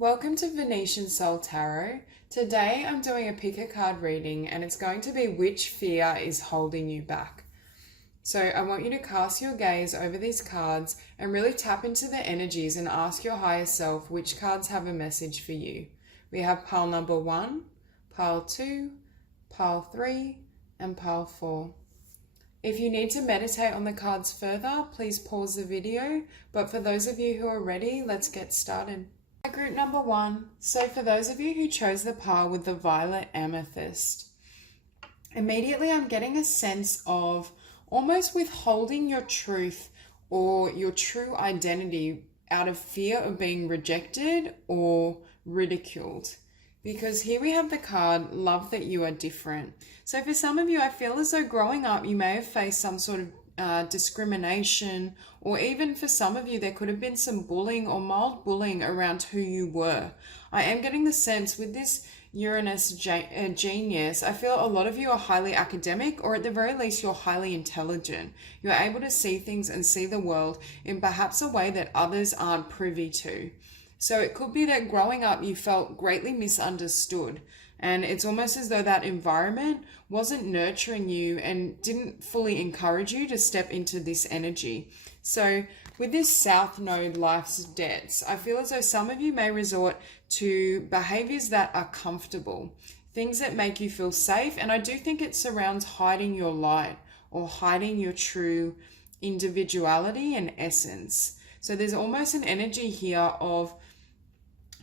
Welcome to Venusian Soul Tarot. Today I'm doing a pick a card reading and it's going to be which fear is holding you back. So I want you to cast your gaze over these cards and really tap into the energies and ask your higher self which cards have a message for you. We have pile number 1, pile 2, pile 3 and pile 4. If you need to meditate on the cards further, please pause the video, but for those of you who are ready, let's get started. Group number 1. So for those of you who chose the pile with the violet amethyst, immediately I'm getting a sense of almost withholding your truth or your true identity out of fear of being rejected or ridiculed. Because here we have the card, love that you are different. So for some of you, I feel as though growing up, you may have faced some sort of discrimination, or even for some of you, there could have been some bullying or mild bullying around who you were. I am getting the sense with this Uranus genius, I feel a lot of you are highly academic, or at the very least, you're highly intelligent. You're able to see things and see the world in perhaps a way that others aren't privy to. So it could be that growing up you felt greatly misunderstood, and it's almost as though that environment wasn't nurturing you and didn't fully encourage you to step into this energy. So with this South Node, life's debts, I feel as though some of you may resort to behaviors that are comfortable, things that make you feel safe, and I do think it surrounds hiding your light or hiding your true individuality and essence. So there's almost an energy here of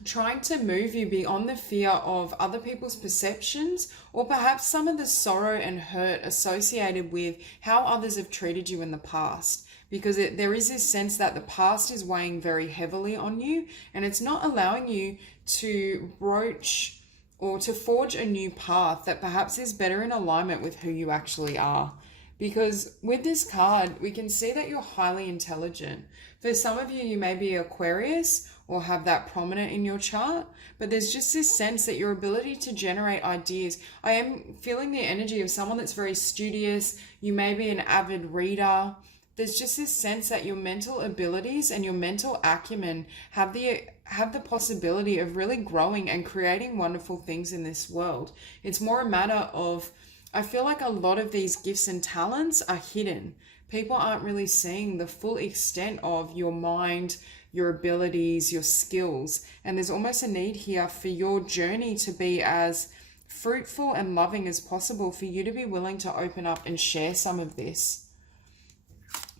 trying to move you beyond the fear of other people's perceptions, or perhaps some of the sorrow and hurt associated with how others have treated you in the past. Because there is this sense that the past is weighing very heavily on you, and it's not allowing you to broach or to forge a new path that perhaps is better in alignment with who you actually are. Because with this card, we can see that you're highly intelligent. For some of you, you may be Aquarius or have that prominent in your chart, but there's just this sense that your ability to generate ideas, I am feeling the energy of someone that's very studious. You may be an avid reader. There's just this sense that your mental abilities and your mental acumen have the possibility of really growing and creating wonderful things in this world. It's more a matter of, I feel like a lot of these gifts and talents are hidden. People aren't really seeing the full extent of your mind, your abilities, your skills. And there's almost a need here for your journey to be as fruitful and loving as possible, for you to be willing to open up and share some of this.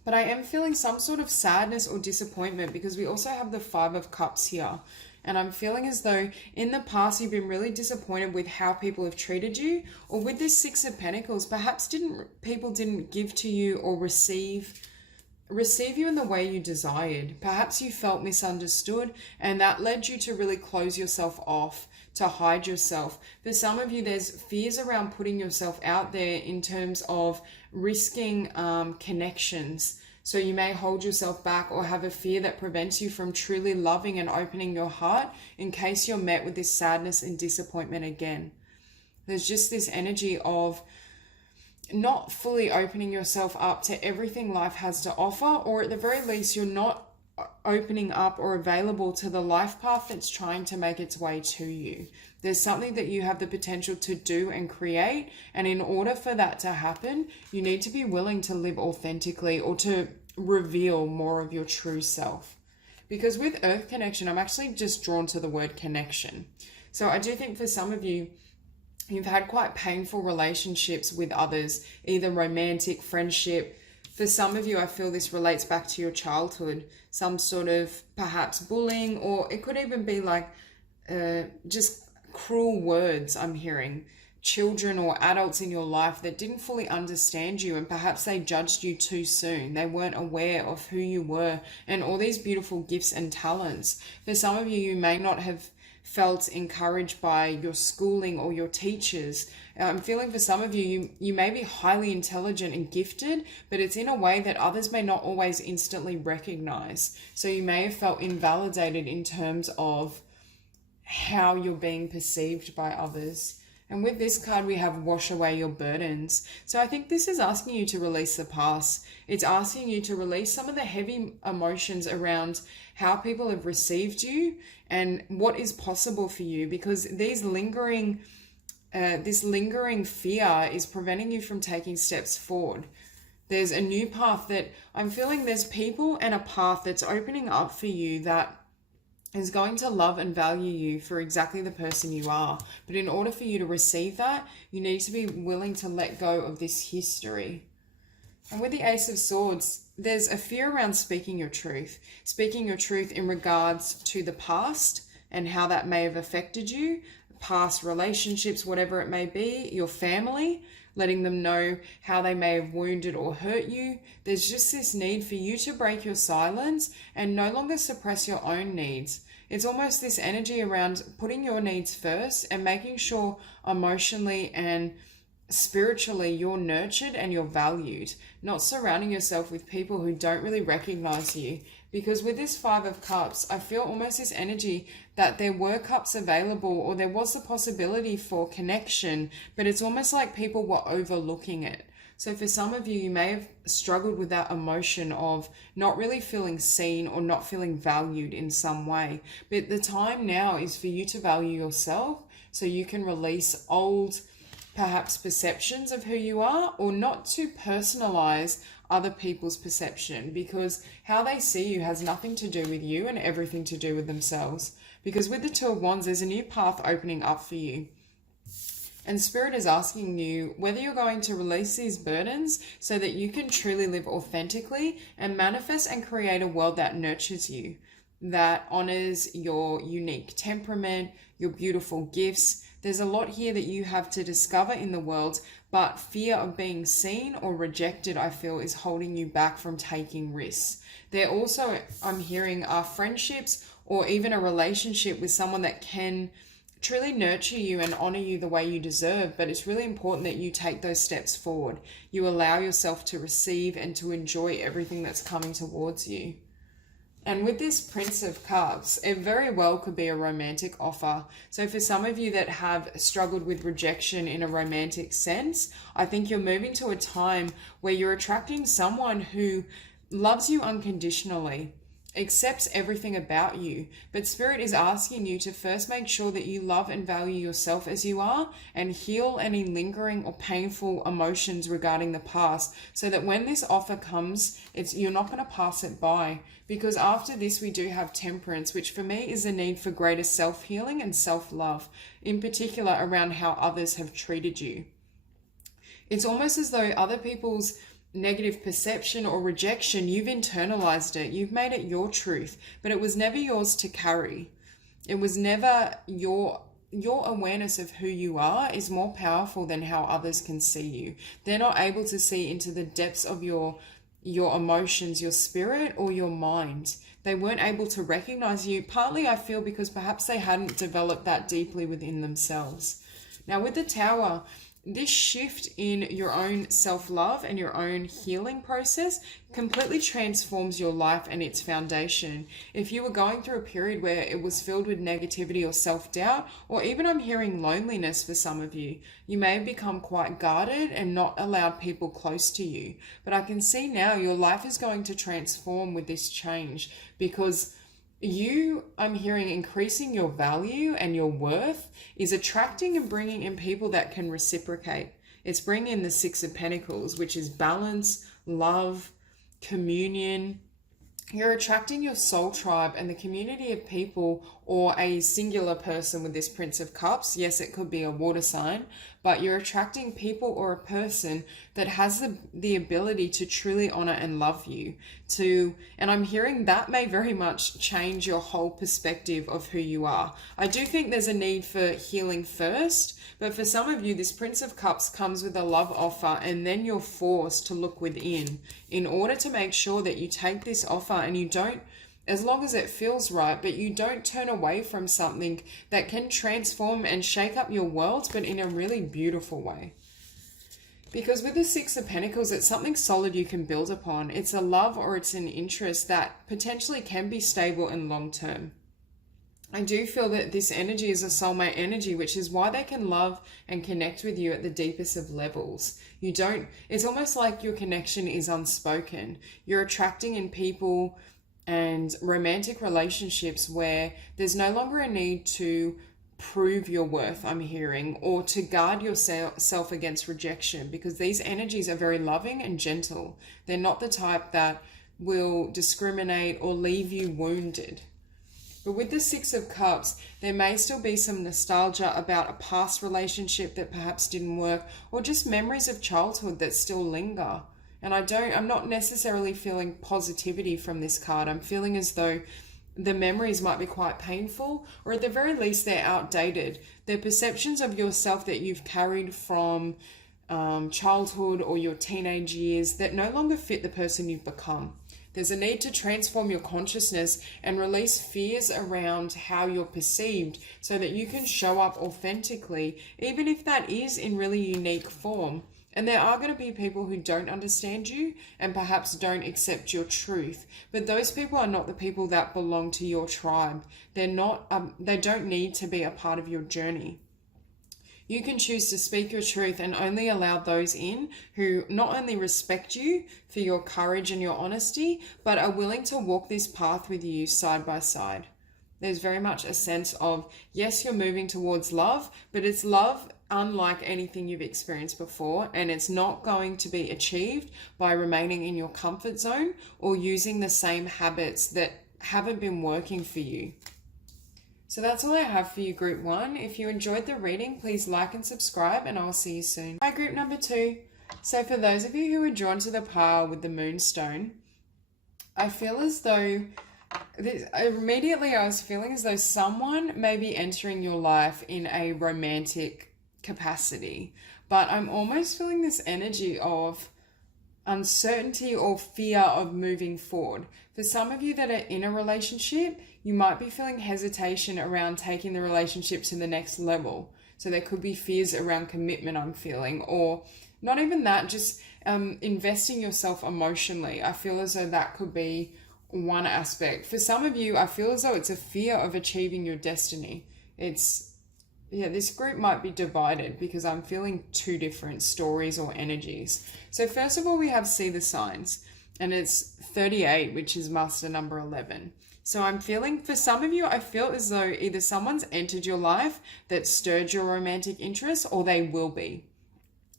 But I am feeling some sort of sadness or disappointment because we also have the 5 of Cups here. And I'm feeling as though in the past you've been really disappointed with how people have treated you, or with this 6 of Pentacles, perhaps people didn't give to you or receive you in the way you desired. Perhaps you felt misunderstood, and that led you to really close yourself off, to hide yourself. For some of you, there's fears around putting yourself out there in terms of risking connections. So you may hold yourself back or have a fear that prevents you from truly loving and opening your heart in case you're met with this sadness and disappointment again. There's just this energy of not fully opening yourself up to everything life has to offer, or at the very least, you're not opening up or available to the life path that's trying to make its way to you. There's something that you have the potential to do and create, and in order for that to happen, you need to be willing to live authentically or to reveal more of your true self. Because with Earth connection, I'm actually just drawn to the word connection. So I do think for some of you, you've had quite painful relationships with others, either romantic, friendship. For some of you, I feel this relates back to your childhood, some sort of perhaps bullying, or it could even be like just cruel words I'm hearing. Children or adults in your life that didn't fully understand you, and perhaps they judged you too soon. They weren't aware of who you were and all these beautiful gifts and talents. For some of you, you may not have felt encouraged by your schooling or your teachers. I'm feeling for some of you, you may be highly intelligent and gifted, but it's in a way that others may not always instantly recognize. So you may have felt invalidated in terms of how you're being perceived by others. And with this card, we have wash away your burdens. So I think this is asking you to release the past. It's asking you to release some of the heavy emotions around how people have received you and what is possible for you, because this lingering fear is preventing you from taking steps forward. There's a new path that I'm feeling, there's people and a path that's opening up for you that is going to love and value you for exactly the person you are. But in order for you to receive that, you need to be willing to let go of this history. And with the Ace of Swords, there's a fear around speaking your truth in regards to the past and how that may have affected you, past relationships, whatever it may be, your family, letting them know how they may have wounded or hurt you. There's just this need for you to break your silence and no longer suppress your own needs. It's almost this energy around putting your needs first and making sure emotionally and spiritually you're nurtured and you're valued, not surrounding yourself with people who don't really recognize you. Because with this Five of Cups, I feel almost this energy that there were cups available or there was the possibility for connection, but it's almost like people were overlooking it. So for some of you, you may have struggled with that emotion of not really feeling seen or not feeling valued in some way. But the time now is for you to value yourself so you can release old, perhaps perceptions of who you are, or not to personalize other people's perception, because how they see you has nothing to do with you and everything to do with themselves. Because with the Two of Wands, there's a new path opening up for you. And Spirit is asking you whether you're going to release these burdens so that you can truly live authentically and manifest and create a world that nurtures you, that honors your unique temperament, your beautiful gifts. There's a lot here that you have to discover in the world, but fear of being seen or rejected, I feel, is holding you back from taking risks. There also, I'm hearing, are friendships or even a relationship with someone that can truly nurture you and honor you the way you deserve, but it's really important that you take those steps forward. You allow yourself to receive and to enjoy everything that's coming towards you. And with this Prince of Cups, it very well could be a romantic offer. So for some of you that have struggled with rejection in a romantic sense, I think you're moving to a time where you're attracting someone who loves you unconditionally, accepts everything about you. But Spirit is asking you to first make sure that you love and value yourself as you are and heal any lingering or painful emotions regarding the past, so that when this offer comes, you're not going to pass it by. Because after this, we do have Temperance, which for me is a need for greater self-healing and self-love, in particular around how others have treated you. It's almost as though other people's negative perception or rejection, you've internalized it, you've made it your truth, but it was never yours to carry. It was never your awareness of who you are is more powerful than how others can see you. They're not able to see into the depths of your emotions, your spirit, or your mind. They weren't able to recognize you, partly I feel because perhaps they hadn't developed that deeply within themselves. Now with the Tower, this shift in your own self-love and your own healing process completely transforms your life and its foundation. If you were going through a period where it was filled with negativity or self-doubt, or even I'm hearing loneliness for some of you, you may have become quite guarded and not allowed people close to you. But I can see now your life is going to transform with this change, because I'm hearing increasing your value and your worth is attracting and bringing in people that can reciprocate. It's bringing in the Six of Pentacles, which is balance, love, communion. You're attracting your soul tribe and the community of people, or a singular person with this Prince of Cups. Yes, it could be a water sign, but you're attracting people or a person that has the ability to truly honor and love you. And I'm hearing that may very much change your whole perspective of who you are. I do think there's a need for healing first, but for some of you, this Prince of Cups comes with a love offer, and then you're forced to look within in order to make sure that you take this offer and you don't, as long as it feels right, but you don't turn away from something that can transform and shake up your world, but in a really beautiful way. Because with the Six of Pentacles, it's something solid you can build upon. It's a love or it's an interest that potentially can be stable and long-term. I do feel that this energy is a soulmate energy, which is why they can love and connect with you at the deepest of levels. It's almost like your connection is unspoken. You're attracting in people and romantic relationships where there's no longer a need to prove your worth, I'm hearing, or to guard yourself against rejection, because these energies are very loving and gentle. They're not the type that will discriminate or leave you wounded. But with the Six of Cups, there may still be some nostalgia about a past relationship that perhaps didn't work, or just memories of childhood that still linger. And I'm not necessarily feeling positivity from this card. I'm feeling as though the memories might be quite painful, or at the very least they're outdated. They're perceptions of yourself that you've carried from childhood or your teenage years that no longer fit the person you've become. There's a need to transform your consciousness and release fears around how you're perceived so that you can show up authentically, even if that is in really unique form. And there are going to be people who don't understand you and perhaps don't accept your truth. But those people are not the people that belong to your tribe. They don't need to be a part of your journey. You can choose to speak your truth and only allow those in who not only respect you for your courage and your honesty, but are willing to walk this path with you side by side. There's very much a sense of, yes, you're moving towards love, but it's love unlike anything you've experienced before, and it's not going to be achieved by remaining in your comfort zone or using the same habits that haven't been working for you. So that's all I have for you, Group 1. If you enjoyed the reading, please like and subscribe, and I'll see you soon. Hi, Group number 2. So for those of you who are drawn to the pile with the Moonstone, I feel as though immediately I was feeling as though someone may be entering your life in a romantic capacity, but I'm almost feeling this energy of uncertainty or fear of moving forward. For some of you that are in a relationship, you might be feeling hesitation around taking the relationship to the next level. So there could be fears around commitment, I'm feeling, or not even that, just investing yourself emotionally. I feel as though that could be one aspect. For some of you, I feel as though it's a fear of achieving your destiny. This group might be divided because I'm feeling two different stories or energies. So first of all, we have See the Signs, and it's 38, which is master number 11. So I'm feeling, for some of you, I feel as though either someone's entered your life that stirred your romantic interest, or they will be.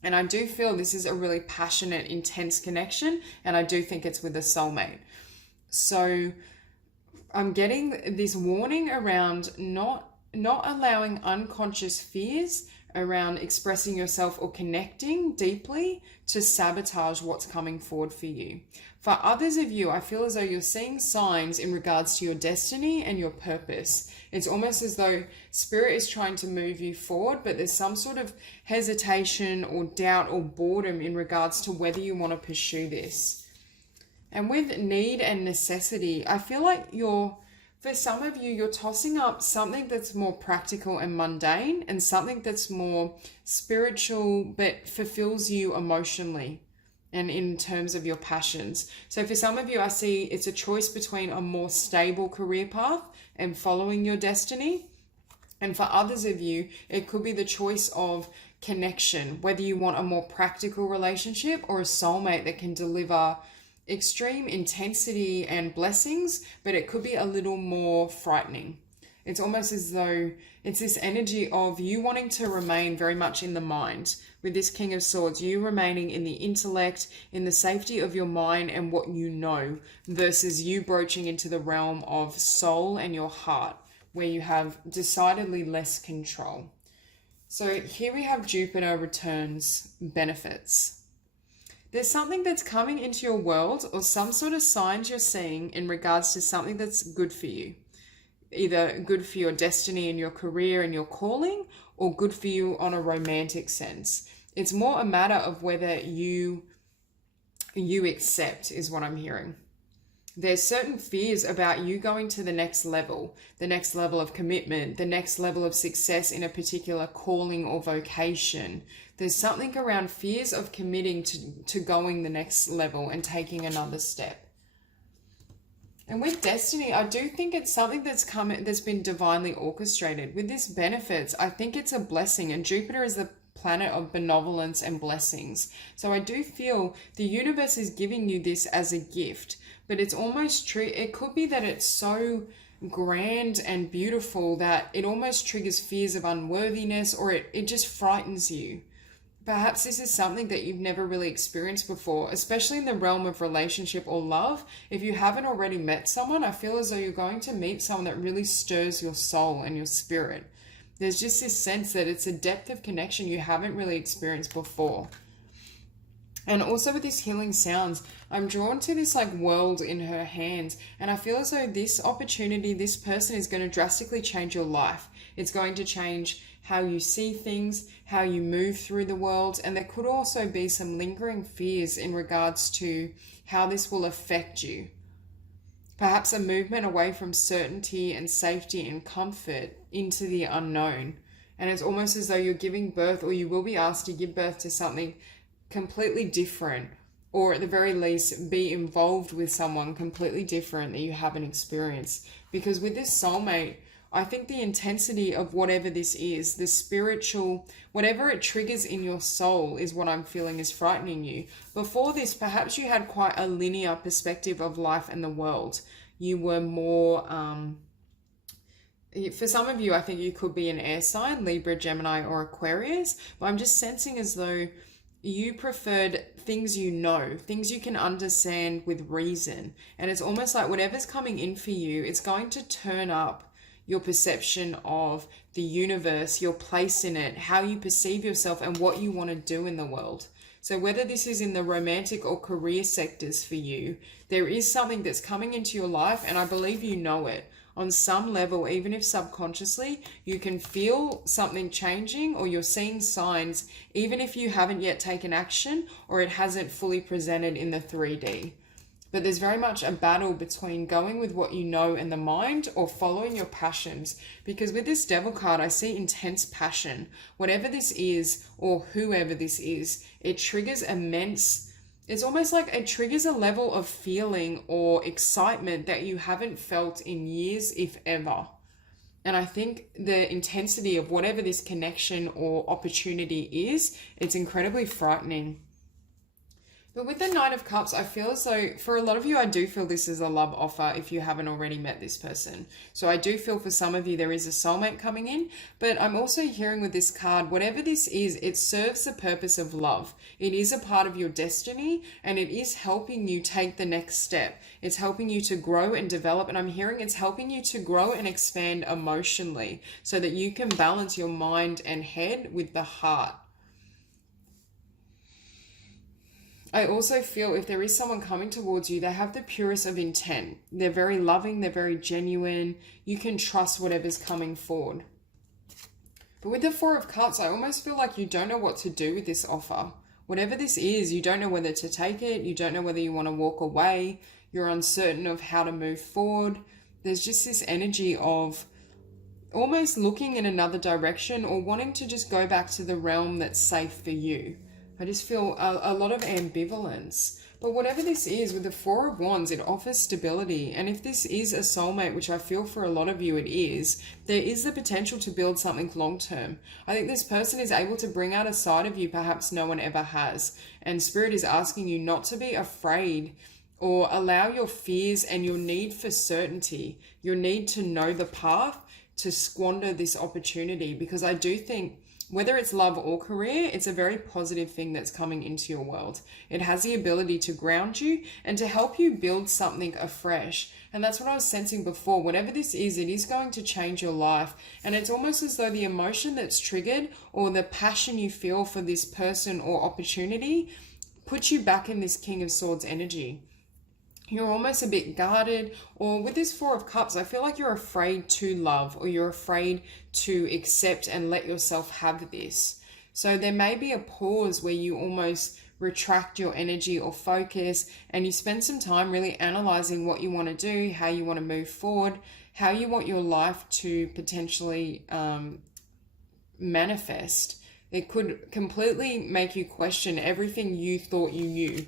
And I do feel this is a really passionate, intense connection, and I do think it's with a soulmate. So I'm getting this warning around not allowing unconscious fears around expressing yourself or connecting deeply to sabotage what's coming forward for you. For others of you, I feel as though you're seeing signs in regards to your destiny and your purpose. It's almost as though Spirit is trying to move you forward, but there's some sort of hesitation or doubt or boredom in regards to whether you want to pursue this. And with need and necessity, I feel like for some of you, you're tossing up something that's more practical and mundane and something that's more spiritual but fulfills you emotionally and in terms of your passions. So for some of you, I see it's a choice between a more stable career path and following your destiny. And for others of you, it could be the choice of connection, whether you want a more practical relationship or a soulmate that can deliver extreme intensity and blessings, but it could be a little more frightening. It's almost as though it's this energy of you wanting to remain very much in the mind. With this King of Swords, you remaining in the intellect, in the safety of your mind and what you know, versus you broaching into the realm of soul and your heart, where you have decidedly less control. So here we have Jupiter returns benefits. There's something that's coming into your world or some sort of signs you're seeing in regards to something that's good for you. Either good for your destiny and your career and your calling, or good for you on a romantic sense. It's more a matter of whether you accept is what I'm hearing. There's certain fears about you going to the next level of commitment, the next level of success in a particular calling or vocation. There's something around fears of committing to going the next level and taking another step. And with destiny, I do think it's something that's been divinely orchestrated. With this benefits, I think it's a blessing, and Jupiter is the planet of benevolence and blessings. So I do feel the universe is giving you this as a gift, but it's almost true. It could be that it's so grand and beautiful that it almost triggers fears of unworthiness, or it just frightens you. Perhaps this is something that you've never really experienced before, especially in the realm of relationship or love. If you haven't already met someone, I feel as though you're going to meet someone that really stirs your soul and your spirit. There's just this sense that it's a depth of connection you haven't really experienced before. And also with these healing sounds, I'm drawn to this like world in her hands. And I feel as though this opportunity, this person is going to drastically change your life. It's going to change how you see things, how you move through the world. And there could also be some lingering fears in regards to how this will affect you. Perhaps a movement away from certainty and safety and comfort into the unknown. And it's almost as though you're giving birth, or you will be asked to give birth to something completely different, or at the very least be involved with someone completely different that you haven't experienced. Because with this soulmate, I think the intensity of whatever this is, the spiritual, whatever it triggers in your soul is what I'm feeling is frightening you. Before this, perhaps you had quite a linear perspective of life and the world. You were more, for some of you, I think you could be an air sign, Libra, Gemini, or Aquarius. But I'm just sensing as though you preferred things you know, things you can understand with reason. And it's almost like whatever's coming in for you, it's going to turn up your perception of the universe, your place in it, how you perceive yourself, and what you want to do in the world. So whether this is in the romantic or career sectors for you, there is something that's coming into your life, and I believe you know it. On some level, even if subconsciously, you can feel something changing, or you're seeing signs, even if you haven't yet taken action or it hasn't fully presented in the 3D. But there's very much a battle between going with what you know in the mind or following your passions. Because with this Devil card, I see intense passion. Whatever this is, or whoever this is, it triggers immense. It's almost like it triggers a level of feeling or excitement that you haven't felt in years, if ever. And I think the intensity of whatever this connection or opportunity is, it's incredibly frightening. But with the Knight of Cups, I feel as though for a lot of you, I do feel this is a love offer if you haven't already met this person. So I do feel for some of you, there is a soulmate coming in, but I'm also hearing with this card, whatever this is, it serves the purpose of love. It is a part of your destiny, and it is helping you take the next step. It's helping you to grow and develop, and I'm hearing it's helping you to grow and expand emotionally so that you can balance your mind and head with the heart. I also feel if there is someone coming towards you, they have the purest of intent. They're very loving, they're very genuine. You can trust whatever's coming forward. But with the Four of Cups, I almost feel like you don't know what to do with this offer. Whatever this is, you don't know whether to take it. You don't know whether you want to walk away. You're uncertain of how to move forward. There's just this energy of almost looking in another direction or wanting to just go back to the realm that's safe for you. I just feel a lot of ambivalence. But whatever this is, with the Four of Wands, it offers stability. And if this is a soulmate, which I feel for a lot of you it is, there is the potential to build something long-term. I think this person is able to bring out a side of you perhaps no one ever has. And Spirit is asking you not to be afraid or allow your fears and your need for certainty, your need to know the path, to squander this opportunity. Because I do think, whether it's love or career, it's a very positive thing that's coming into your world. It has the ability to ground you and to help you build something afresh. And that's what I was sensing before. Whatever this is, it is going to change your life. And it's almost as though the emotion that's triggered or the passion you feel for this person or opportunity puts you back in this King of Swords energy. You're almost a bit guarded, or with this Four of Cups, I feel like you're afraid to love, or you're afraid to accept and let yourself have this. So there may be a pause where you almost retract your energy or focus, and you spend some time really analyzing what you want to do, how you want to move forward, how you want your life to potentially manifest. It could completely make you question everything you thought you knew.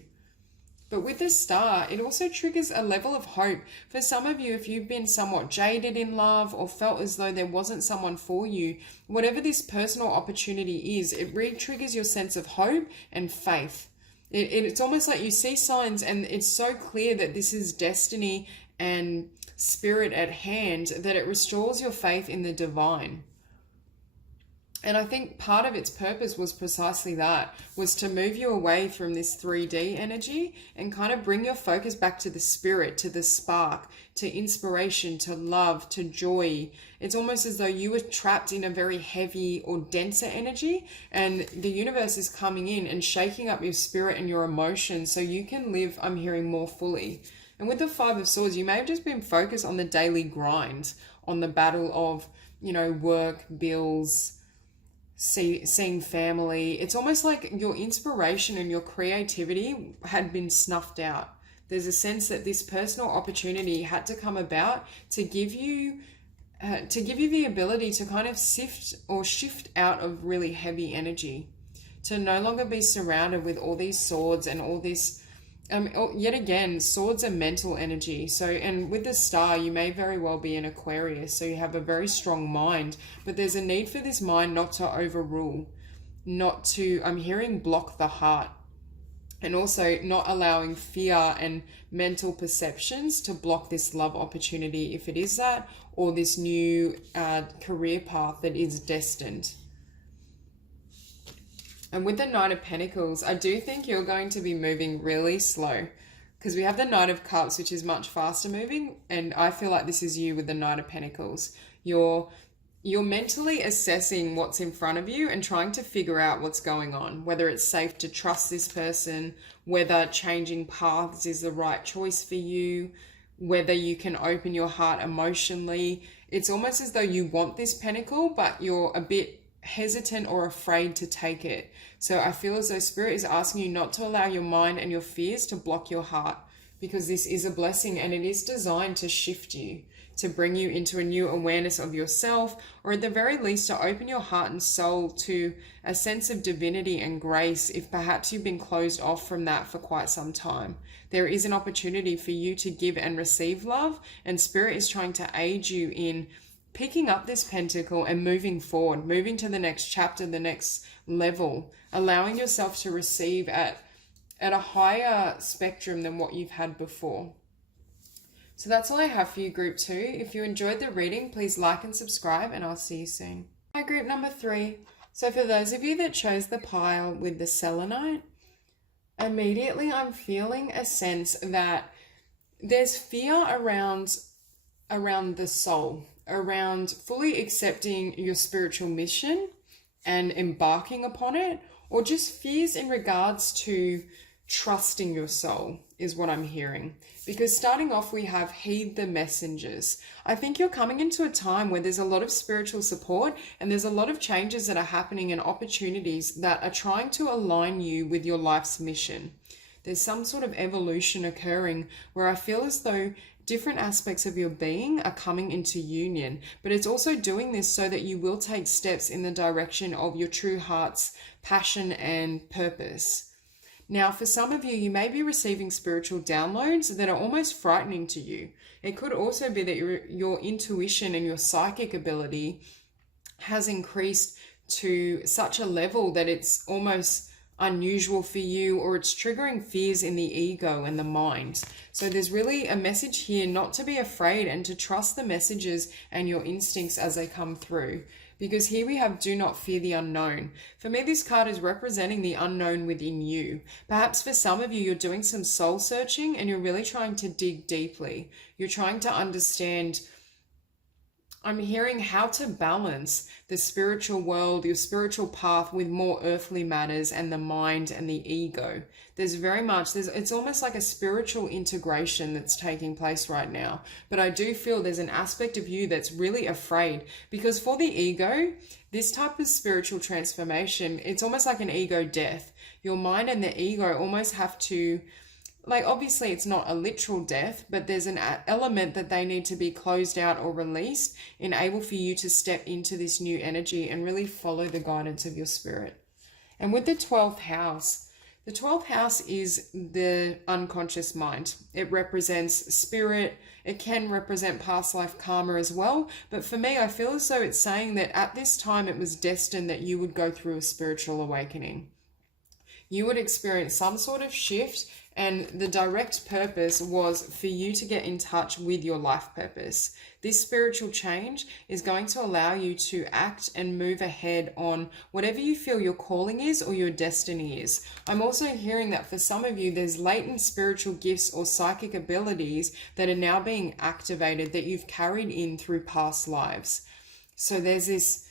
But with the star, it also triggers a level of hope. For some of you, if you've been somewhat jaded in love or felt as though there wasn't someone for you, whatever this personal opportunity is, it re-triggers your sense of hope and faith. It's almost like you see signs and it's so clear that this is destiny and spirit at hand that it restores your faith in the divine. And I think part of its purpose was precisely that, was to move you away from this 3D energy and kind of bring your focus back to the spirit, to the spark, to inspiration, to love, to joy. It's almost as though you were trapped in a very heavy or denser energy, and the universe is coming in and shaking up your spirit and your emotions so you can live, I'm hearing, more fully. And with the Five of Swords, you may have just been focused on the daily grind, on the battle of, work, bills, seeing family. It's almost like your inspiration and your creativity had been snuffed out. There's a sense that this personal opportunity had to come about to give you the ability to kind of shift out of really heavy energy, to no longer be surrounded with all these swords and all this. Yet again, swords are mental energy. So, and with the star, you may very well be an Aquarius. So you have a very strong mind, but there's a need for this mind not to overrule, not to, I'm hearing, block the heart, and also not allowing fear and mental perceptions to block this love opportunity, if it is that, or this new career path that is destined. And with the Knight of Pentacles, I do think you're going to be moving really slow, because we have the Knight of Cups, which is much faster moving. And I feel like this is you with the Knight of Pentacles. You're mentally assessing what's in front of you and trying to figure out what's going on, whether it's safe to trust this person, whether changing paths is the right choice for you, whether you can open your heart emotionally. It's almost as though you want this pentacle, but you're a bit hesitant or afraid to take it. So I feel as though Spirit is asking you not to allow your mind and your fears to block your heart, because this is a blessing and it is designed to shift you, to bring you into a new awareness of yourself, or at the very least to open your heart and soul to a sense of divinity and grace if perhaps you've been closed off from that for quite some time. There is an opportunity for you to give and receive love, and Spirit is trying to aid you in picking up this pentacle and moving forward, moving to the next chapter, the next level, allowing yourself to receive at a higher spectrum than what you've had before. So that's all I have for you, group 2. If you enjoyed the reading, please like and subscribe, and I'll see you soon. Hi, group number 3. So for those of you that chose the pile with the Selenite, immediately I'm feeling a sense that there's fear around the soul, around fully accepting your spiritual mission and embarking upon it, or just fears in regards to trusting your soul is what I'm hearing. Because starting off, we have heed the messengers. I think you're coming into a time where there's a lot of spiritual support and there's a lot of changes that are happening and opportunities that are trying to align you with your life's mission. There's some sort of evolution occurring where I feel as though different aspects of your being are coming into union, but it's also doing this so that you will take steps in the direction of your true heart's passion and purpose. Now, for some of you, you may be receiving spiritual downloads that are almost frightening to you. It could also be that your intuition and your psychic ability has increased to such a level that it's almost unusual for you, or it's triggering fears in the ego and the mind. So there's really a message here not to be afraid and to trust the messages and your instincts as they come through. Because here we have do not fear the unknown. For me, this card is representing the unknown within you. Perhaps for some of you, you're doing some soul searching and you're really trying to dig deeply. You're trying to understand, I'm hearing, how to balance the spiritual world, your spiritual path, with more earthly matters and the mind and the ego. It's almost like a spiritual integration that's taking place right now. But I do feel there's an aspect of you that's really afraid, because for the ego, this type of spiritual transformation, it's almost like an ego death. Your mind and the ego almost have to, like, obviously it's not a literal death, but there's an element that they need to be closed out or released in able for you to step into this new energy and really follow the guidance of your spirit. And with the 12th house, The 12th house is the unconscious mind. It represents spirit. It can represent past life karma as well. But for me, I feel as though it's saying that at this time it was destined that you would go through a spiritual awakening. You would experience some sort of shift, and the direct purpose was for you to get in touch with your life purpose. This spiritual change is going to allow you to act and move ahead on whatever you feel your calling is or your destiny is. I'm also hearing that for some of you, there's latent spiritual gifts or psychic abilities that are now being activated that you've carried in through past lives. So there's this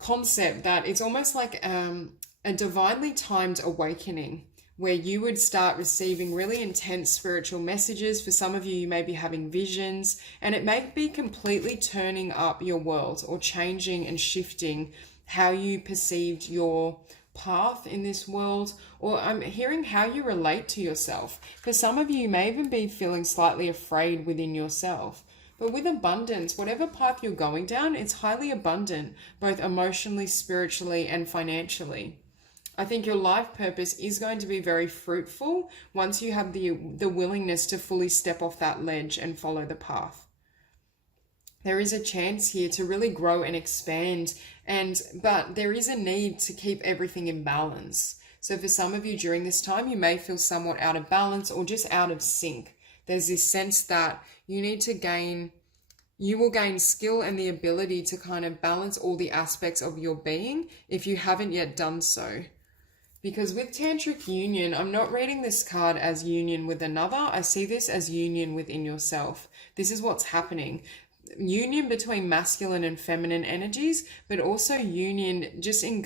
concept that it's almost like a divinely timed awakening where you would start receiving really intense spiritual messages. For some of you, you may be having visions, and it may be completely turning up your world or changing and shifting how you perceived your path in this world, or I'm hearing how you relate to yourself. For some of you, you may even be feeling slightly afraid within yourself. But with abundance, whatever path you're going down, it's highly abundant, both emotionally, spiritually, and financially. I think your life purpose is going to be very fruitful once you have the willingness to fully step off that ledge and follow the path. There is a chance here to really grow and expand, but there is a need to keep everything in balance. So for some of you during this time, you may feel somewhat out of balance or just out of sync. There's this sense that you will gain skill and the ability to kind of balance all the aspects of your being if you haven't yet done so. Because with Tantric Union, I'm not reading this card as union with another. I see this as union within yourself. This is what's happening. Union between masculine and feminine energies, but also union just in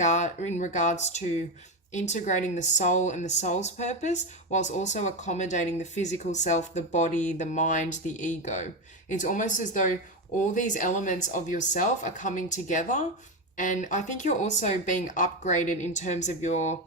regards to integrating the soul and the soul's purpose, whilst also accommodating the physical self, the body, the mind, the ego. It's almost as though all these elements of yourself are coming together. And I think you're also being upgraded in terms of your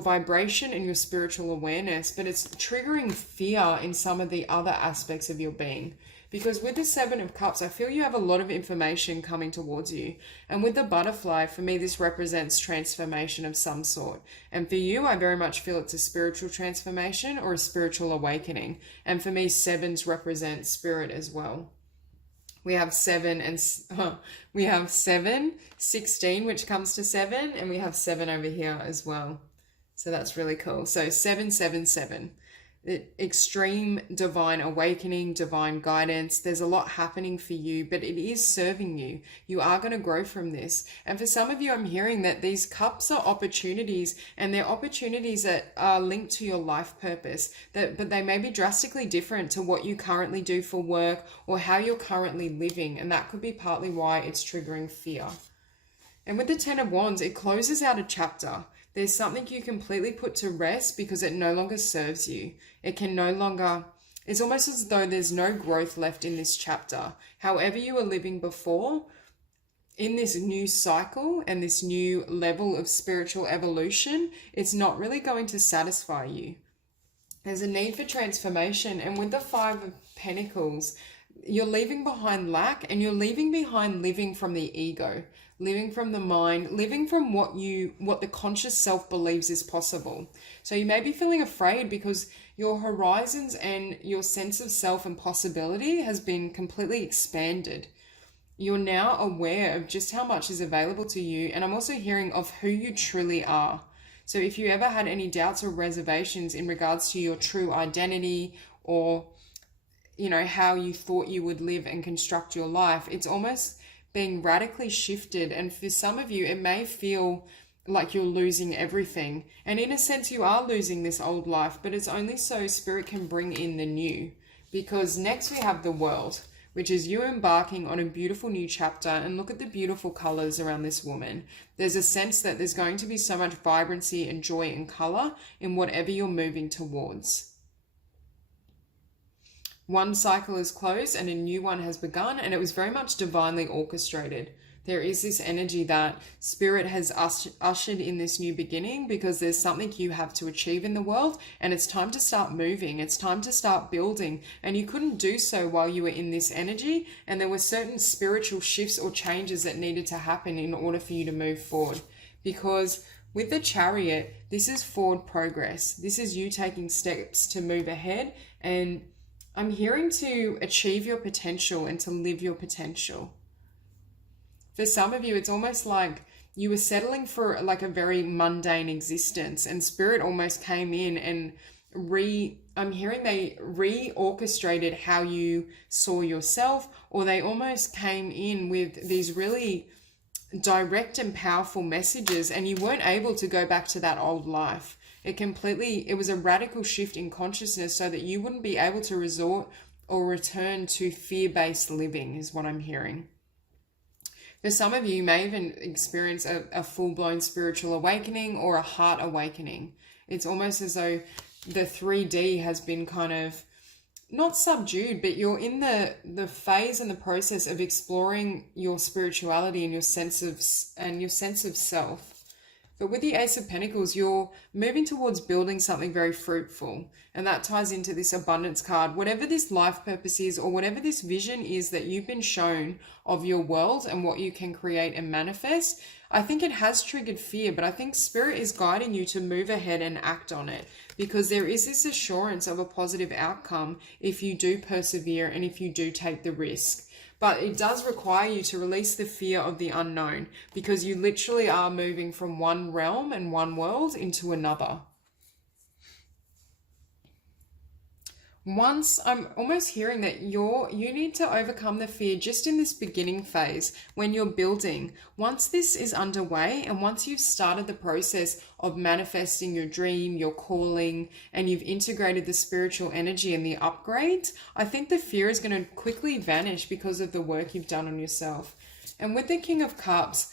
vibration and your spiritual awareness, but it's triggering fear in some of the other aspects of your being. Because with the Seven of Cups, I feel you have a lot of information coming towards you. And with the butterfly, for me, this represents transformation of some sort. And for you, I very much feel it's a spiritual transformation or a spiritual awakening. And for me, sevens represent spirit as well. We have 16, which comes to 7, and we have 7 over here as well. So that's really cool. So 777, extreme divine awakening, divine guidance. There's a lot happening for you, but it is serving you. You are going to grow from this. And for some of you, I'm hearing that these cups are opportunities, and they're opportunities that are linked to your life purpose, but they may be drastically different to what you currently do for work or how you're currently living. And that could be partly why it's triggering fear. And with the Ten of Wands, it closes out a chapter. There's something you completely put to rest because it no longer serves you. It's almost as though there's no growth left in this chapter. However you were living before, in this new cycle and this new level of spiritual evolution, it's not really going to satisfy you. There's a need for transformation. And with the Five of Pentacles, you're leaving behind lack, and you're leaving behind living from the ego, living from the mind, living from what the conscious self believes is possible. So you may be feeling afraid because your horizons and your sense of self and possibility has been completely expanded. You're now aware of just how much is available to you. And I'm also hearing of who you truly are. So if you ever had any doubts or reservations in regards to your true identity, or how you thought you would live and construct your life, it's almost being radically shifted. And for some of you, it may feel like you're losing everything. And in a sense, you are losing this old life, but it's only so Spirit can bring in the new. Because next we have the World, which is you embarking on a beautiful new chapter. And look at the beautiful colors around this woman. There's a sense that there's going to be so much vibrancy and joy and color in whatever you're moving towards. One cycle is closed and a new one has begun, and it was very much divinely orchestrated. There is this energy that Spirit has ushered in this new beginning because there's something you have to achieve in the world, and it's time to start moving. It's time to start building, and you couldn't do so while you were in this energy, and there were certain spiritual shifts or changes that needed to happen in order for you to move forward. Because With the Chariot, this is forward progress. This is you taking steps to move ahead, and I'm hearing to achieve your potential and to live your potential. For some of you, it's almost like you were settling for like a very mundane existence, and Spirit almost came in and I'm hearing they reorchestrated how you saw yourself, or they almost came in with these really direct and powerful messages, and you weren't able to go back to that old life. It was a radical shift in consciousness so that you wouldn't be able to resort or return to fear-based living, is what I'm hearing. For some of you, you may even experience a full-blown spiritual awakening or a heart awakening. It's almost as though the 3D has been kind of not subdued, but you're in the phase and the process of exploring your spirituality and your sense of self. But with the Ace of Pentacles, you're moving towards building something very fruitful. And that ties into this abundance card. Whatever this life purpose is, or whatever this vision is that you've been shown of your world and what you can create and manifest, I think it has triggered fear, but I think Spirit is guiding you to move ahead and act on it, because there is this assurance of a positive outcome if you do persevere and if you do take the risk. But it does require you to release the fear of the unknown, because you literally are moving from one realm and one world into another. Once I'm almost hearing that you need to overcome the fear just in this beginning phase when you're building. Once this is underway, and once you've started the process of manifesting your dream, your calling, and you've integrated the spiritual energy and the upgrade, I think the fear is going to quickly vanish because of the work you've done on yourself. And with the King of Cups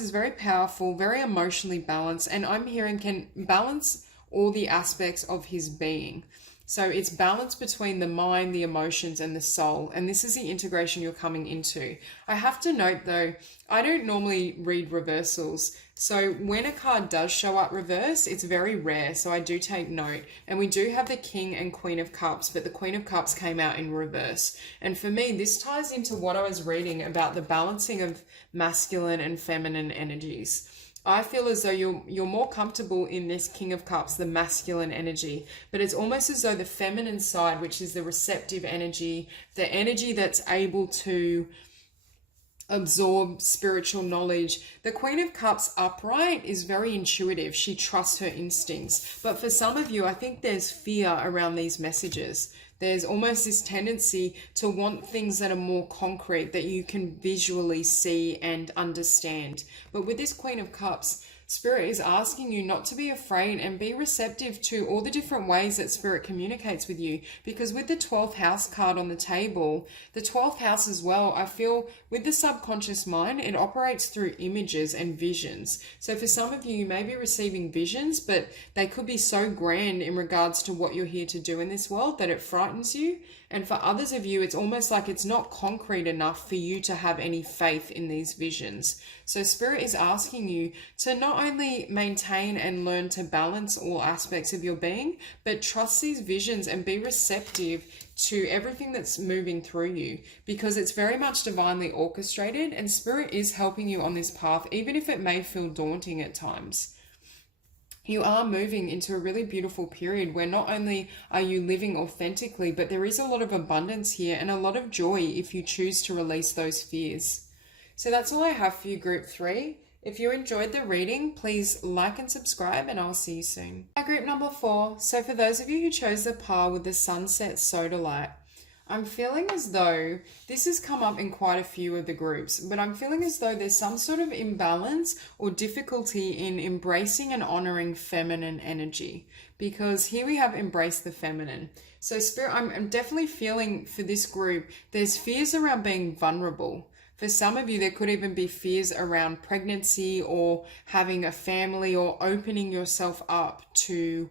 is very powerful, very emotionally balanced, and I'm hearing can balance all the aspects of his being. So it's balance between the mind, the emotions, and the soul. And this is the integration you're coming into. I have to note though, I don't normally read reversals. So when a card does show up reverse, it's very rare. So I do take note. And we do have the King and Queen of Cups, but the Queen of Cups came out in reverse. And for me, this ties into what I was reading about the balancing of masculine and feminine energies. I feel as though you're more comfortable in this King of Cups, the masculine energy, but it's almost as though the feminine side, which is the receptive energy, the energy that's able to absorb spiritual knowledge. The Queen of Cups upright is very intuitive. She trusts her instincts. But for some of you, I think there's fear around these messages. There's almost this tendency to want things that are more concrete, that you can visually see and understand. But with this Queen of Cups, Spirit is asking you not to be afraid and be receptive to all the different ways that Spirit communicates with you. Because with the 12th house card on the table, the 12th house as well, I feel with the subconscious mind, it operates through images and visions. So for some of you, you may be receiving visions, but they could be so grand in regards to what you're here to do in this world that it frightens you. And for others of you, it's almost like it's not concrete enough for you to have any faith in these visions. So Spirit is asking you to not only maintain and learn to balance all aspects of your being, but trust these visions and be receptive to everything that's moving through you, because it's very much divinely orchestrated, and Spirit is helping you on this path, even if it may feel daunting at times. You are moving into a really beautiful period where not only are you living authentically, but there is a lot of abundance here and a lot of joy if you choose to release those fears. So that's all I have for you, Group 3. If you enjoyed the reading, please like and subscribe, and I'll see you soon. Group number 4. So for those of you who chose the par with the Sunset Sodalite, I'm feeling as though this has come up in quite a few of the groups, but I'm feeling as though there's some sort of imbalance or difficulty in embracing and honoring feminine energy, because here we have embrace the feminine. So Spirit, I'm definitely feeling for this group, there's fears around being vulnerable. For some of you, there could even be fears around pregnancy or having a family or opening yourself up to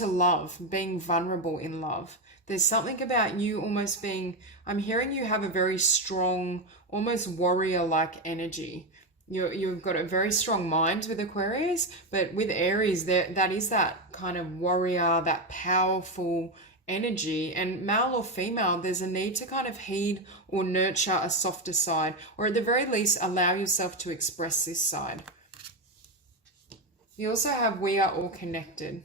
love, being vulnerable in love. There's something about you almost being, I'm hearing you have a very strong, almost warrior-like energy. You've got a very strong mind with Aquarius, but with Aries, that is that kind of warrior, that powerful energy. And male or female, there's a need to kind of heed or nurture a softer side, or at the very least, allow yourself to express this side. You also have we are all connected.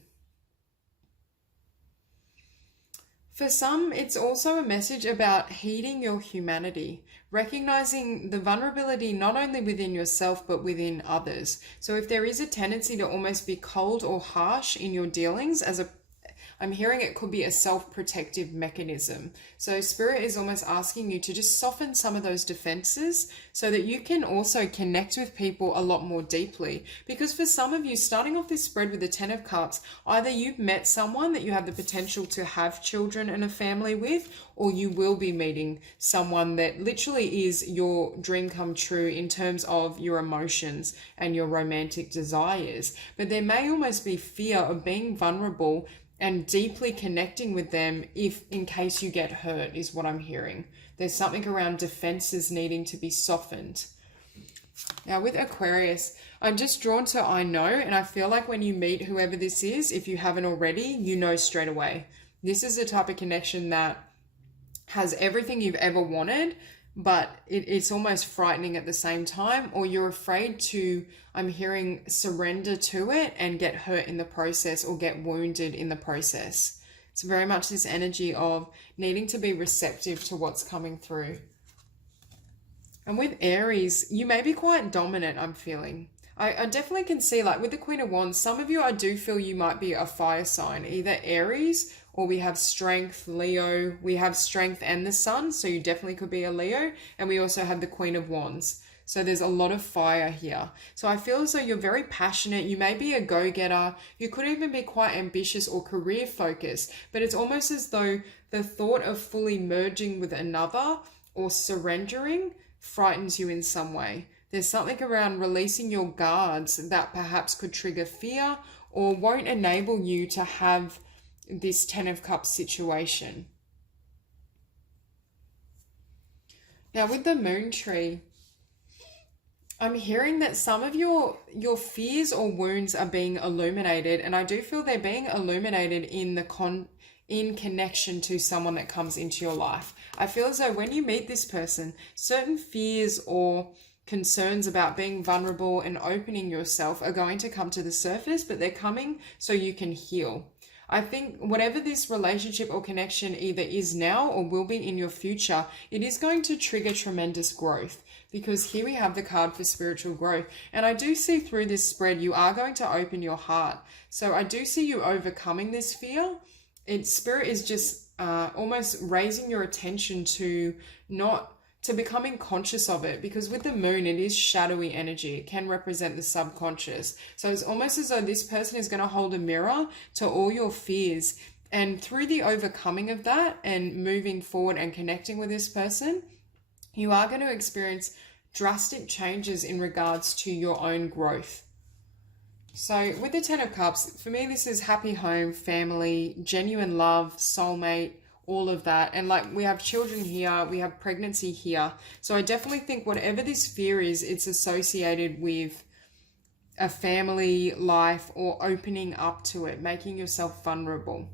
For some, it's also a message about heeding your humanity, recognizing the vulnerability not only within yourself but within others. So if there is a tendency to almost be cold or harsh in your dealings, I'm hearing it could be a self-protective mechanism. So Spirit is almost asking you to just soften some of those defenses so that you can also connect with people a lot more deeply. Because for some of you, starting off this spread with the Ten of Cups, either you've met someone that you have the potential to have children and a family with, or you will be meeting someone that literally is your dream come true in terms of your emotions and your romantic desires. But there may almost be fear of being vulnerable and deeply connecting with them if in case you get hurt, is what I'm hearing. There's something around defenses needing to be softened. Now with Aquarius, I'm just drawn to I know, and I feel like when you meet whoever this is, if you haven't already, you know straight away. This is the type of connection that has everything you've ever wanted, but it's almost frightening at the same time, or you're afraid to, I'm hearing, surrender to it and get hurt in the process or get wounded in the process. It's very much this energy of needing to be receptive to what's coming through. And with Aries, you may be quite dominant, I'm feeling. I definitely can see, like with the Queen of Wands, some of you, I do feel you might be a fire sign, either Aries, or we have Strength, Leo, we have Strength and the Sun, so you definitely could be a Leo, and we also have the Queen of Wands. So there's a lot of fire here. So I feel as though you're very passionate, you may be a go-getter, you could even be quite ambitious or career focused, but it's almost as though the thought of fully merging with another or surrendering frightens you in some way. There's something around releasing your guards that perhaps could trigger fear or won't enable you to have this Ten of Cups situation. Now with the Moon tree, I'm hearing that some of your fears or wounds are being illuminated, and I do feel they're being illuminated in connection to someone that comes into your life. I feel as though when you meet this person, certain fears or concerns about being vulnerable and opening yourself are going to come to the surface, but they're coming so you can heal. I think whatever this relationship or connection either is now or will be in your future, it is going to trigger tremendous growth, because here we have the card for spiritual growth. And I do see through this spread, you are going to open your heart. So I do see you overcoming this fear. Spirit is just almost raising your attention to becoming conscious of it, because with the moon, it is shadowy energy. It can represent the subconscious. So it's almost as though this person is going to hold a mirror to all your fears. And through the overcoming of that and moving forward and connecting with this person, you are going to experience drastic changes in regards to your own growth. So with the Ten of Cups, for me, this is happy home, family, genuine love, soulmate, all of that. And like we have children here, we have pregnancy here. So I definitely think whatever this fear is, it's associated with a family life or opening up to it, making yourself vulnerable.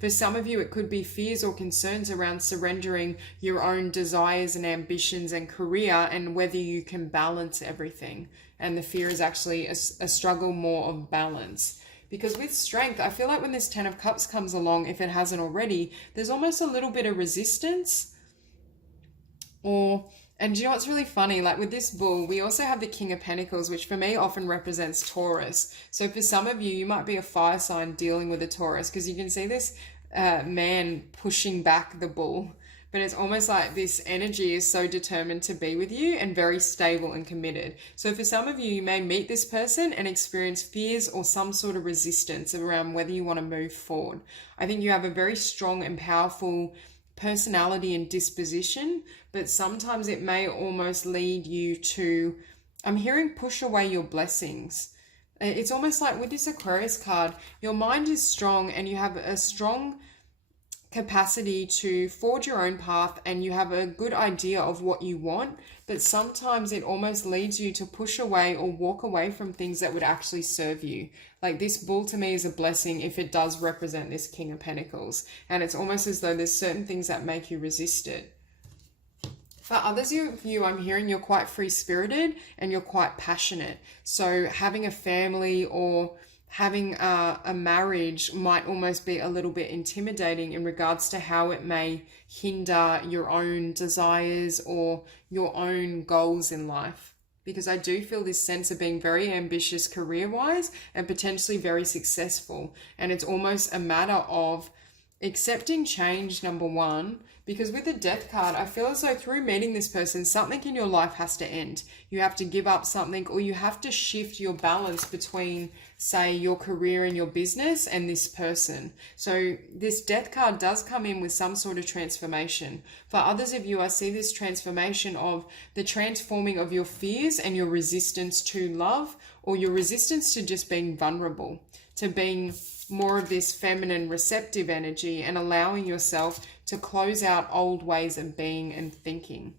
For some of you, it could be fears or concerns around surrendering your own desires and ambitions and career, and whether you can balance everything. And the fear is actually a struggle more of balance. Because with Strength, I feel like when this Ten of Cups comes along, if it hasn't already, there's almost a little bit of resistance. And do you know what's really funny? Like with this Bull, we also have the King of Pentacles, which for me often represents Taurus. So for some of you, you might be a fire sign dealing with a Taurus, because you can see this man pushing back the Bull. But it's almost like this energy is so determined to be with you and very stable and committed. So for some of you, you may meet this person and experience fears or some sort of resistance around whether you want to move forward. I think you have a very strong and powerful personality and disposition, but sometimes it may almost lead you to, I'm hearing, push away your blessings. It's almost like with this Aquarius card, your mind is strong and you have a strong capacity to forge your own path, and you have a good idea of what you want, but sometimes it almost leads you to push away or walk away from things that would actually serve you. Like this Bull to me is a blessing if it does represent this King of Pentacles, and it's almost as though there's certain things that make you resist it. For others of you, I'm hearing you're quite free-spirited and you're quite passionate. So having a family or having a marriage might almost be a little bit intimidating in regards to how it may hinder your own desires or your own goals in life. Because I do feel this sense of being very ambitious career-wise and potentially very successful. And it's almost a matter of accepting change, number one, because with the death card, I feel as though through meeting this person, something in your life has to end. You have to give up something, or you have to shift your balance between, say, your career and your business and this person. So this death card does come in with some sort of transformation. For others of you, I see this transformation of the transforming of your fears and your resistance to love, or your resistance to just being vulnerable, to being more of this feminine receptive energy and allowing yourself to close out old ways of being and thinking.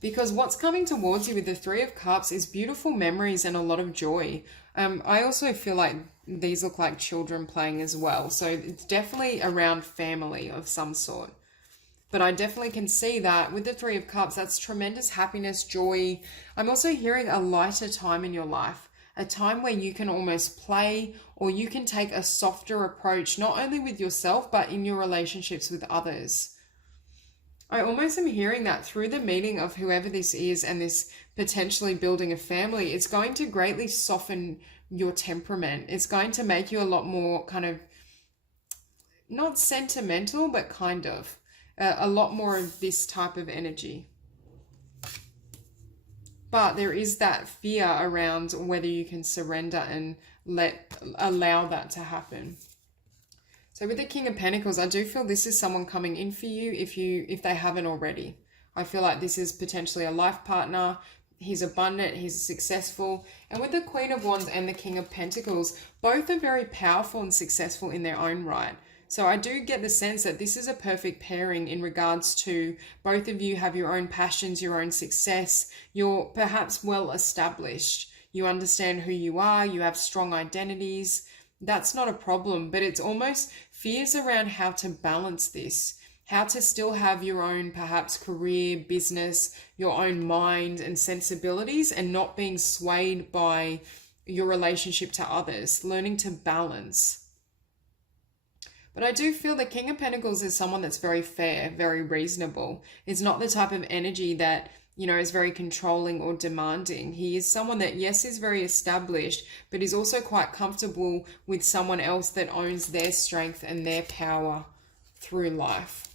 Because what's coming towards you with the Three of Cups is beautiful memories and a lot of joy. I also feel like these look like children playing as well. So it's definitely around family of some sort. But I definitely can see that with the Three of Cups, that's tremendous happiness, joy. I'm also hearing a lighter time in your life. A time where you can almost play, or you can take a softer approach, not only with yourself, but in your relationships with others. I almost am hearing that through the meeting of whoever this is and this potentially building a family, it's going to greatly soften your temperament. It's going to make you a lot more kind of, not sentimental, but kind of, a lot more of this type of energy. But there is that fear around whether you can surrender and allow that to happen. So with the King of Pentacles, I do feel this is someone coming in for you if they haven't already. I feel like this is potentially a life partner. He's abundant, he's successful. And with the Queen of Wands and the King of Pentacles, both are very powerful and successful in their own right. So I do get the sense that this is a perfect pairing in regards to both of you have your own passions, your own success. You're perhaps well established. You understand who you are. You have strong identities. That's not a problem, but it's almost fears around how to balance this, how to still have your own perhaps career, business, your own mind and sensibilities, and not being swayed by your relationship to others, learning to balance. But I do feel the King of Pentacles is someone that's very fair, very reasonable. It's not the type of energy that, is very controlling or demanding. He is someone that, yes, is very established, but is also quite comfortable with someone else that owns their strength and their power through life.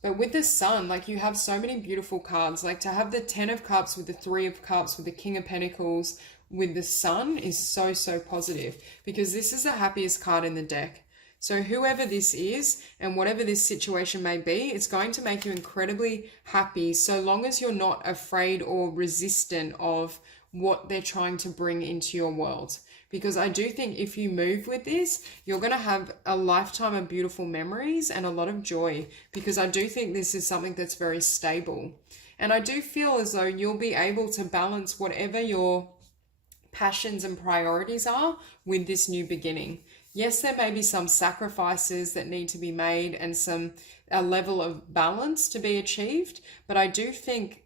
But with the Sun, you have so many beautiful cards. To have the 10 of Cups with the 3 of Cups, with the King of Pentacles, with the Sun is so, so positive, because this is the happiest card in the deck. So whoever this is and whatever this situation may be, it's going to make you incredibly happy so long as you're not afraid or resistant of what they're trying to bring into your world. Because I do think if you move with this, you're going to have a lifetime of beautiful memories and a lot of joy, because I do think this is something that's very stable. And I do feel as though you'll be able to balance whatever your passions and priorities are with this new beginning. Yes, there may be some sacrifices that need to be made and a level of balance to be achieved, but I do think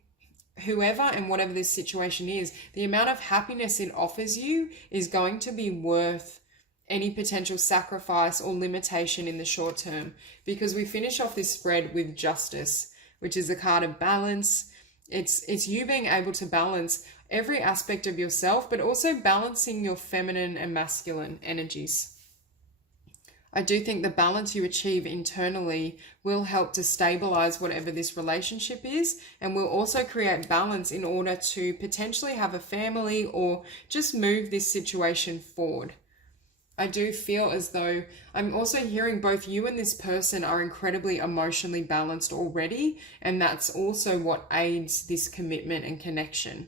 whoever and whatever this situation is, the amount of happiness it offers you is going to be worth any potential sacrifice or limitation in the short term, because we finish off this spread with Justice, which is a card of balance. It's you being able to balance every aspect of yourself, but also balancing your feminine and masculine energies. I do think the balance you achieve internally will help to stabilize whatever this relationship is, and will also create balance in order to potentially have a family or just move this situation forward. I do feel as though I'm also hearing both you and this person are incredibly emotionally balanced already, and that's also what aids this commitment and connection.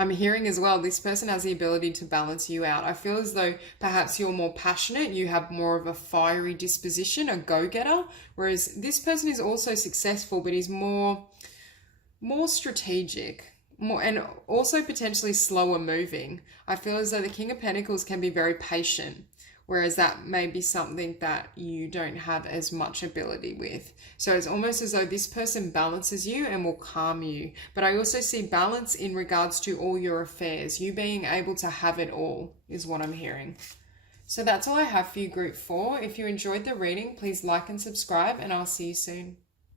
I'm hearing as well, this person has the ability to balance you out. I feel as though perhaps you're more passionate, you have more of a fiery disposition, a go-getter, whereas this person is also successful, but is more strategic, and also potentially slower moving. I feel as though the King of Pentacles can be very patient, whereas that may be something that you don't have as much ability with. So it's almost as though this person balances you and will calm you. But I also see balance in regards to all your affairs. You being able to have it all is what I'm hearing. So that's all I have for you, Group 4. If you enjoyed the reading, please like and subscribe, and I'll see you soon.